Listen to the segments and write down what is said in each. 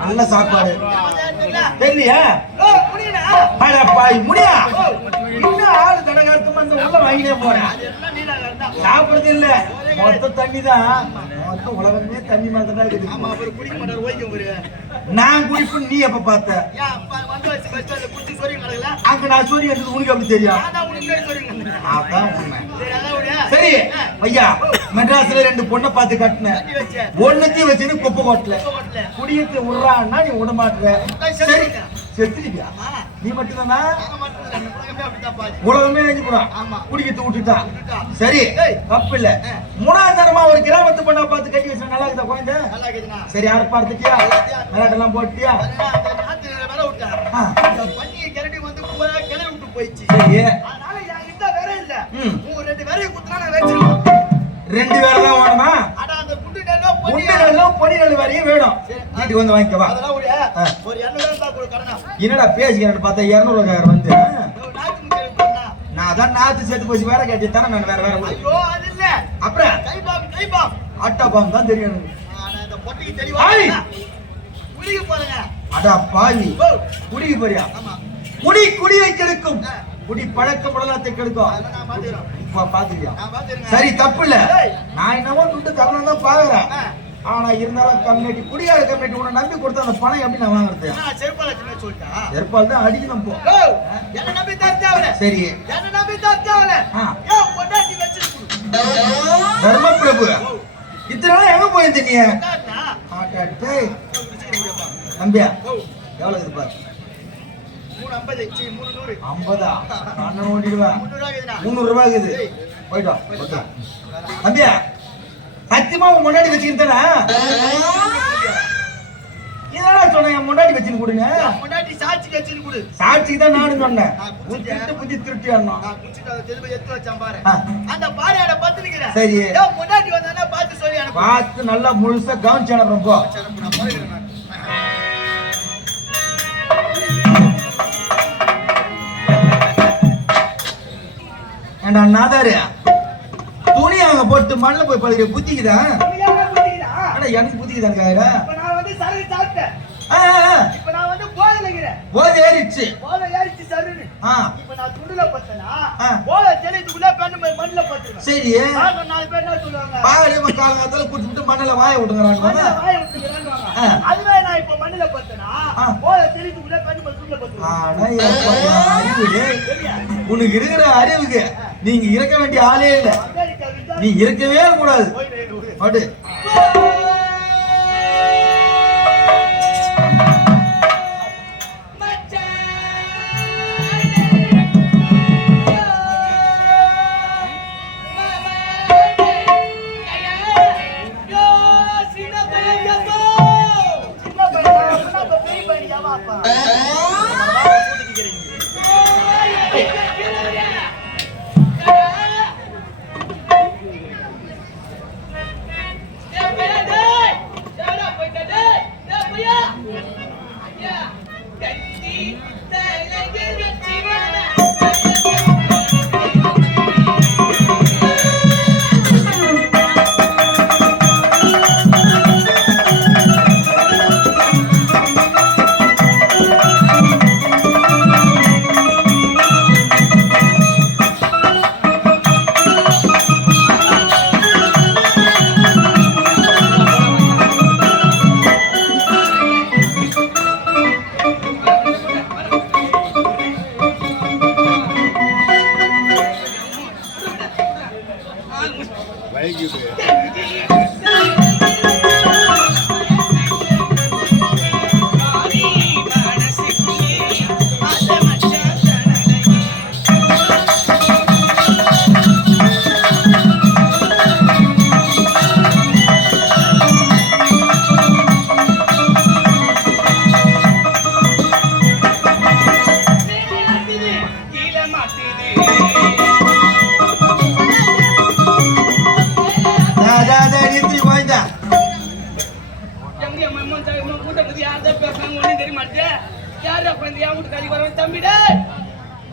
நல்ல சாப்பாடு. தெரியலையா பாய் முடியா? இன்னும் ஆளு கடகாரத்துமா இந்த உள்ள வாங்கினே போறேன். சாப்பிடுறது இல்ல. மொத்த தண்ணி தான். மொத்த உலகமே தண்ணி மாதிரி தான் இருக்குது. நான் குடிப்பு நீ எப்ப பார்த்த? அங்க நான் உனக்கு தெரியும் உனக்கு. அதான் உண்மை சரி. சரி ஆ, ஐயா மெட்ராஸ்ல ரெண்டு பொண்ணை பார்த்து கட்டினேன். ஒண்ணுத்தையும் வச்சுன்னு குப்பை கொட்டல. குடியத்தை விடுறான்னா நீ விட மாட்டுற சரி செத்துருக்கியா ஆமா. நீ மட்டும்தானா உலகமே எழுதி போறான். குடிக்கத்து. சரி. தப்பு இல்ல ஆ. மூணாவது தரமா ஒரு கிராமத்து பொண்ணா பார்த்து கட்டி வச்சா நல்லா இருக்குதா குழந்தை. சரி யாரு பார்த்துட்டியா விளையாட்டெல்லாம் போட்டியா பன்னியை கிளறி வந்து பூரா கிளறி விட்டு போயிடுச்சு. அதனால என்கிட்ட விரை இல்ல. ம். உங்க ரெண்டு விரையை குத்துனா நான் வச்சிருவேன். ரெண்டு பேரும் தான் வேணுமா ஆனா அந்த குண்டு நல்லும் பொடி நல்ல வரையும் வேணும். வீட்டுக்கு வந்து வாங்கிக்கவா அதெல்லாம். ஒரு எண்ணெய் வேணும் தான் கொடு, கடனா. என்னடா பேசிக்கிறேன்னு பார்த்தா இரநூறுக்காரர் வந்து ஒரு. நான் அதான் நாத்து சேர்த்து போச்சு வேற கேட்டு தானே நான் வேற வேற. ஐயோ, அது இல்ல. அப்புறம் கை பாம்பு, கை பாம்பு. அட்டா பாம்பு தான் தெரியும் இந்த பொட்டிக்கு தெளிவா? குடிக்க போறேங்க. அடா பாவி குடிக்கு போறியா ஆமா. குடி குடியை கெடுக்கும். குடி பழக்க பழக்கத்தை கெடுக்கும் பாத்துக்கியா. சரி தப்பு இல்ல. நான் என்னவோ துட்டு தரணும் தான் பாக்குறேன். ஆனா இருந்தாலும் கம்யூனிட்டி குடியார கம்யூனிட்டி உன்னை நம்பி கொடுத்த அந்த பணம் எப்படி நான் வாங்குறது செருப்பால தான் அடிக்கணும் போ ஓ, என்னை நம்பி தர தேவையில்ல. சரி என்னை நம்பி தர தேவையில்ல. ஆ. ஏன் பொண்டாட்டி வச்சுட்டு கொடு. தர்ம பிரபு இத்தனை எங்க போயிருந்த தம்பியா? ஓ, எவ்வளவு இருப்பாரு ஐம்பது, அண்ணன் ஓட்டிடுவேன் முந்நூறு ரூபாய் இருக்குது போயிட்டோம். தம்பியா சத்தியமா உன் முன்னாடி வச்சுக்கிட்டேனா இதெல்லாம் சொன்னேன் என் முன்னாடி வச்சுன்னு கொடுங்க சாட்சிக்கு வச்சுட்டு கொடு. சாட்சிக்கு தான் நானும் சொன்னேன். நான் புத்தி நான் குடிச்சிட்டு அதை திரும்ப எடுத்து வச்சேன் பாரு. அந்த பாறையோட பத்து நிக்கிறேன். சரி. ஏன் பொண்டாட்டி வந்தான்னா பார்த்து சொல்லி. பார்த்து நல்லா முழுசா கவனிச்சு அனுப்புறேன் போ. ஏண்டா நாதாரு துணி அங்க போட்டு மண்ணில் போய் பழகிற புத்திக்குதா? ஆனா எனக்கு புத்திக்குதான் காயிரா இப்ப நான் வந்து சரக்கு சாப்பிட்டேன். ஆ ஆ, ஆ. இப்ப நான் வந்து போதையில இருக்கிறேன். போதை ஏறிடுச்சு போதை ஏறிச்சு. ஆ இப்ப நான் துண்டுல பத்தனா. போதை தெளியத்துக்குள்ள பெண்ணு போய் மண்ணுல பத்துருவேன். சரி நாலு பேர் என்ன சொல்லுவாங்க? பாரு காலங்காலத்துல குடிச்சுட்டு மண்ணில் வாய விட்டுங்கிறாங்க வாயை விட்டுக்கிறான்னுவாங்க. ஆ. அதுவே நான் இப்ப மண்ணுல பத்தனா, உனக்கு இருக்கிற அறிவுக்கு நீங்க இருக்க வேண்டிய ஆளே இல்லை. நீ இருக்கவே கூடாது. பாட்டு.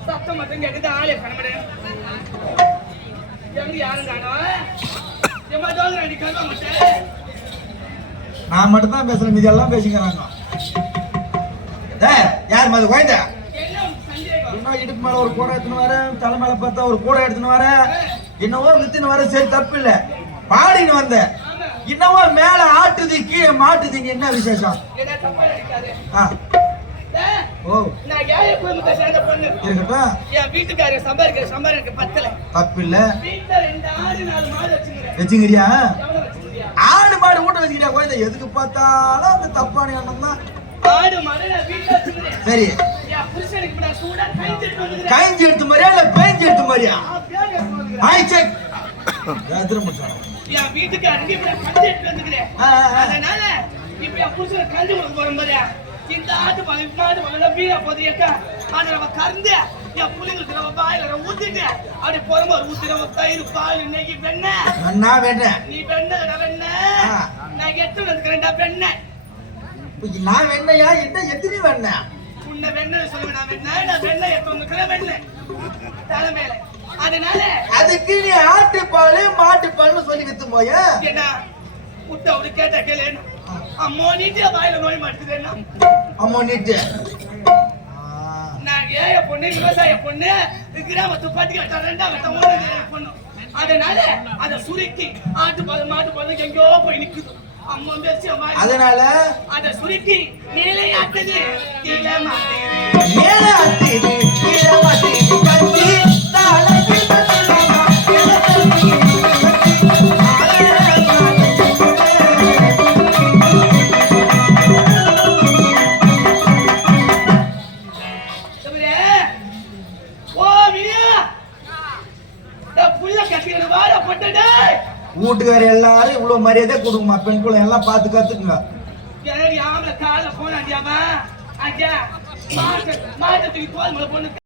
சத்தம் மட்டும் கேக்குது ஆளே கணமடு எங்க யாரும் காணோம் எம்மா தோங்குறா நீ கருவ மாட்டேன் நான் மட்டும் தான் பேசுறேன். மீதி எல்லாம் பேசிக்கிறாங்க. யார் மாதிரி குழந்தை? இன்னும் இடுப்பு மேல ஒரு கூடை எடுத்துன்னு வரேன் தலை மேல பார்த்தா ஒரு கூடை எடுத்துன்னு வரேன் என்னவோ வித்துன்னு வர சரி தப்பு இல்ல பாடின்னு வந்தேன் என்னவோ மேல ஆட்டுது கீழே மாட்டுது. என்ன விசேஷம்? நான் ஏழை குடும்பத்தை சேர்ந்த பொண்ணு. இருக்கட்டும். என் வீட்டுக்காரர் சம்பாதிக்கிற பத்தல. தப்பு இல்ல வீட்டுல ரெண்டு ஆடு நாலு மாடு வச்சுக்கிறேன். வச்சுக்கிறியா? ஆடு மாடு ஊட்ட வச்சுக்கிறியா? குழந்தை எதுக்கு பார்த்தாலும் அந்த தப்பான எண்ணம் தான். ஆடு மாடு நான் வீட்டுல வச்சுக்கிறேன். சரி. காய்ஞ்சி எடுத்த மாதிரியா இல்ல பேஞ்சு எடுத்த மாதிரியா? ஆ, பேர் எடுத்து வந்துக்கிறேன். ஆய் செக் எதிர முடிச்சான் என் இப்ப கஞ்சி எடுத்து வந்துக்கிறேன். அதனால என் புருஷனை கஞ்சி கொடுக்க போறோம் பாரு. இந்த ஆட்டு இந்த ஆட்டு பால் வீரா போதிரியாக்கா அதை நம்ம கறந்து என் புள்ளைங்களுக்கு நம்ம வாயில ஊத்திட்டு அப்படி போறோம் ஊத்தி நம்ம தயிர் பால் நெய் வெண்ணெய். நான் வேண்டேன் நீ வெண்ணெய் ஆ. நான் எட்டு வந்துக்கிறேன்டா வெண்ணெய்? நான் வெண்ணையா என்ன எத்தனை வெண்ணெய்? உன்னை வெண்ணெய் சொல்லுவேன் நான் வெண்ணெய். நான் வெண்ணெய் எடுத்து வந்துக்கிறேன் வெண்ணெய். தலைமையில. அதனால அதுக்கு நீ ஆட்டு பால் மாட்டு பால்னு சொல்லி வித்து போய என்ன முட்டை அப்படி கேட்ட கேளு அம்மோ நீட்டி வாயில நோய் மாட்டுதுன்னா அம்மா நீட்டு நான் ஏழை பொண்ணு விவசாய பொண்ணு கிராமத்து பட்டி கட்ட ரெண்டாம் கட்ட மூணு பொண்ணு. அதனால அதை சுருக்கி ஆட்டு பால் மாட்டு பால் எங்கேயோ போய் நிக்குது. அதனால? அதை சுருக்கி நிலையாட்டுது கீழே மாட்டேங்குது மேல அத்திது கீழே மாட்டிது வீட்டுக்கார எல்லாரும் இவ்வளவு மரியாதை கொடுக்குமா பெண் குழந்தை எல்லாம் பார்த்து கத்துக்குங்க. பொண்ணு.